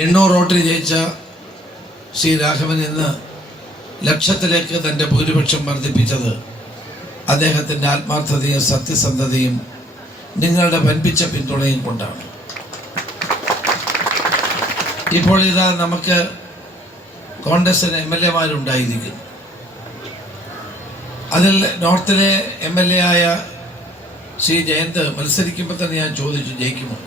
800 വോട്ടിൽ ജയിച്ച ശ്രീ രാഘവൻ ഇന്ന് ലക്ഷത്തിലേക്ക് തൻ്റെ ഭൂരിപക്ഷം വർദ്ധിപ്പിച്ചത് അദ്ദേഹത്തിൻ്റെ ആത്മാർത്ഥതയും സത്യസന്ധതയും നിങ്ങളുടെ വൻപിച്ച പിന്തുണയും കൊണ്ടാണ്. ഇപ്പോൾ ഇതാ നമുക്ക് കോൺഗ്രസിന് MLA-മാരുണ്ടായിരിക്കുന്നു. അതിൽ നോർത്തിലെ MLA ആയ ശ്രീ ജയന്ത് മത്സരിക്കുമ്പോൾ തന്നെ ഞാൻ ചോദിച്ചു ജയിക്കുമോ.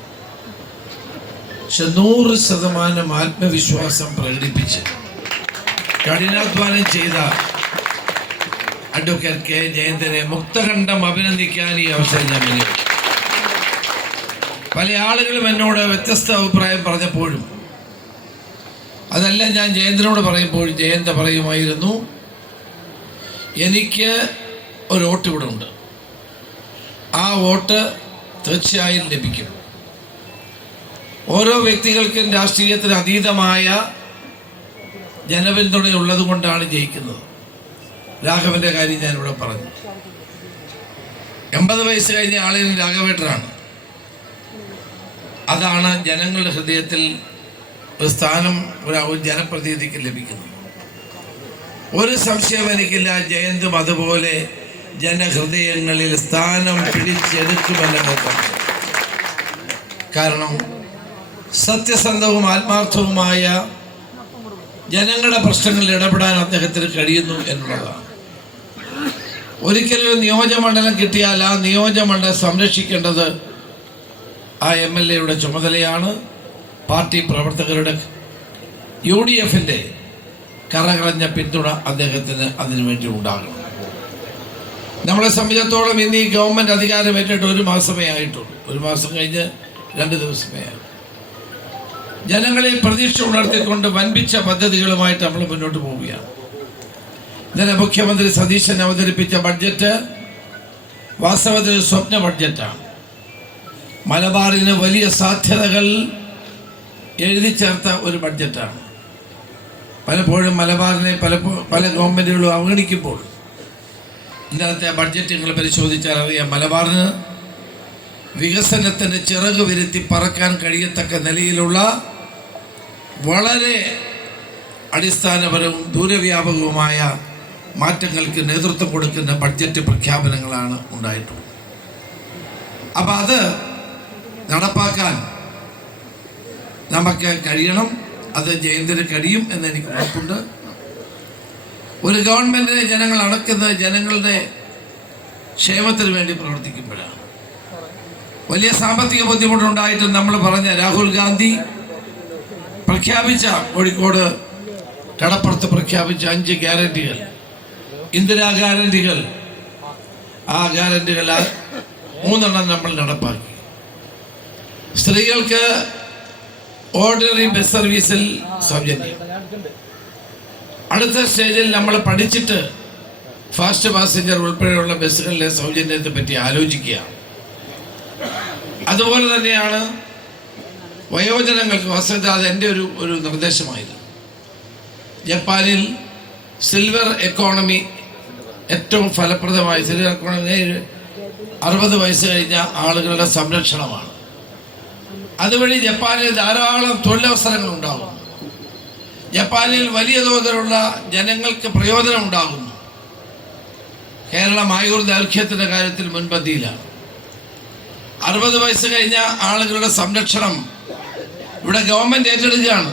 പക്ഷെ 100% ആത്മവിശ്വാസം പ്രകടിപ്പിച്ച് കഠിനാധ്വാനം ചെയ്ത അഡ്വക്കേറ്റ് കെ ജയന്തിനെ മുക്തകണ്ഠം അഭിനന്ദിക്കാൻ ഈ അവസരം ഞാൻ വിനിയോഗിച്ചു. പല ആളുകളും എന്നോട് വ്യത്യസ്ത അഭിപ്രായം പറഞ്ഞപ്പോഴും അതെല്ലാം ഞാൻ ജയന്തിനോട് പറയുമ്പോൾ ജയന്ത് പറയുമായിരുന്നു, എനിക്ക് ഒരു വോട്ട് ഇവിടെ ഉണ്ട്, ആ വോട്ട് തീർച്ചയായും ലഭിക്കും. ഓരോ വ്യക്തികൾക്കും രാഷ്ട്രീയത്തിന് അതീതമായ ജനപിന്തുണയുള്ളത് കൊണ്ടാണ് ജയിക്കുന്നത്. രാഘവന്റെ കാര്യം ഞാനിവിടെ പറഞ്ഞു. 80 വയസ്സ് കഴിഞ്ഞ ആളിന് രാഘവേട്ടനാണ്. അതാണ് ജനങ്ങളുടെ ഹൃദയത്തിൽ ഒരു സ്ഥാനം ഒരു ജനപ്രതിനിധിക്ക് ലഭിക്കുന്നത്. ഒരു സംശയം എനിക്കില്ല, ജയന്തും അതുപോലെ ജനഹൃദയങ്ങളിൽ സ്ഥാനം പിടിച്ചെടുക്കുമെന്ന്. കാരണം സത്യസന്ധവും ആത്മാർത്ഥവുമായ ജനങ്ങളുടെ പ്രശ്നങ്ങളിൽ ഇടപെടാൻ അദ്ദേഹത്തിന് കഴിയുന്നു എന്നുള്ളതാണ്. ഒരിക്കലും നിയോജകമണ്ഡലം കിട്ടിയാൽ ആ നിയോജകമണ്ഡലം സംരക്ഷിക്കേണ്ടത് ആ MLA-യുടെ ചുമതലയാണ്. പാർട്ടി പ്രവർത്തകരുടെ UDF-ന്റെ കറകളഞ്ഞ പിന്തുണ അദ്ദേഹത്തിന് അതിനുവേണ്ടി ഉണ്ടാകണം. നമ്മളെ സംബന്ധിച്ചിടത്തോളം ഇന്ന് ഈ ഗവൺമെൻറ് അധികാരം ഏറ്റിട്ട് 1 മാസമേ ആയിട്ടുള്ളൂ. 1 മാസം കഴിഞ്ഞ് 2 ദിവസമേ ആയിട്ടുള്ളൂ. ജനങ്ങളെ പ്രതീക്ഷ ഉണർത്തിക്കൊണ്ട് വൻപിച്ച പദ്ധതികളുമായിട്ട് നമ്മൾ മുന്നോട്ട് പോവുകയാണ്. ഇന്നലെ മുഖ്യമന്ത്രി സതീശൻ അവതരിപ്പിച്ച ബഡ്ജറ്റ് വാസ്തവത്തിൽ സ്വപ്ന ബഡ്ജറ്റാണ്. മലബാറിന് വലിയ സാധ്യതകൾ എഴുതി ചേർത്ത ഒരു ബഡ്ജറ്റാണ്. പലപ്പോഴും മലബാറിനെ പല ഗവൺമെൻറ്റുകളും അവഗണിക്കുമ്പോൾ ഇന്നലത്തെ ബഡ്ജറ്റ് നിങ്ങൾ പരിശോധിച്ചാൽ അറിയാം, മലബാറിന് വികസനത്തിന് ചിറക് വിരുത്തി പറക്കാൻ കഴിയത്തക്ക നിലയിലുള്ള വളരെ അടിസ്ഥാനപരവും ദൂരവ്യാപകവുമായ മാറ്റങ്ങൾക്ക് നേതൃത്വം കൊടുക്കുന്ന ബഡ്ജറ്റ് പ്രഖ്യാപനങ്ങളാണ് ഉണ്ടായിട്ടുള്ളത്. അപ്പം അത് നടപ്പാക്കാൻ നമുക്ക് കഴിയണം. അത് ജയന്തിന് കഴിയും എന്ന് എനിക്ക് ഉറപ്പുണ്ട്. ഒരു ഗവൺമെൻറ്റിനെ ജനങ്ങൾ അടക്കുന്നത് ജനങ്ങളുടെ ക്ഷേമത്തിന് വേണ്ടി പ്രവർത്തിക്കുമ്പോഴാണ്. വലിയ സാമ്പത്തിക ബുദ്ധിമുട്ടുണ്ടായിട്ടും നമ്മൾ പറഞ്ഞ രാഹുൽ ഗാന്ധി പ്രഖ്യാപിച്ച കോഴിക്കോട് കടപ്പുറത്ത് പ്രഖ്യാപിച്ച 5 ഗ്യാരണ്ടികൾ, ഇന്ദിരാ ഗ്യാരണ്ടികൾ, ആ ഗ്യാരണ്ടികൾ 3 നമ്മൾ നടപ്പാക്കി. സ്ത്രീകൾക്ക് ഓർഡിനറി ബസ് സർവീസിൽ സൗജന്യം. അടുത്ത സ്റ്റേജിൽ നമ്മൾ പഠിച്ചിട്ട് ഫാസ്റ്റ് പാസഞ്ചർ ഉൾപ്പെടെയുള്ള ബസ്സുകളിലെ സൗജന്യത്തെ പറ്റി ആലോചിക്കുക. അതുപോലെ തന്നെയാണ് വയോജനങ്ങൾക്ക്. വസ്തുത അത് എൻ്റെ ഒരു നിർദ്ദേശമായിരുന്നു. ജപ്പാനിൽ സിൽവർ എക്കോണമി ഏറ്റവും ഫലപ്രദമായ സിൽവർ എക്കോണമി 60 വയസ്സ് കഴിഞ്ഞ ആളുകളുടെ സംരക്ഷണമാണ്. അതുവഴി ജപ്പാനിൽ ധാരാളം തൊഴിലവസരങ്ങൾ ഉണ്ടാകുന്നു. ജപ്പാനിൽ വലിയ തോതിലുള്ള ജനങ്ങൾക്ക് പ്രയോജനം ഉണ്ടാകുന്നു. കേരളം ആയുർദൈർഘ്യത്തിൻ്റെ കാര്യത്തിൽ മുൻപന്തിയിലാണ്. 60 വയസ്സ് കഴിഞ്ഞ ആളുകളുടെ സംരക്ഷണം ഇവിടെ ഗവൺമെൻറ് ഏറ്റെടുക്കുകയാണ്.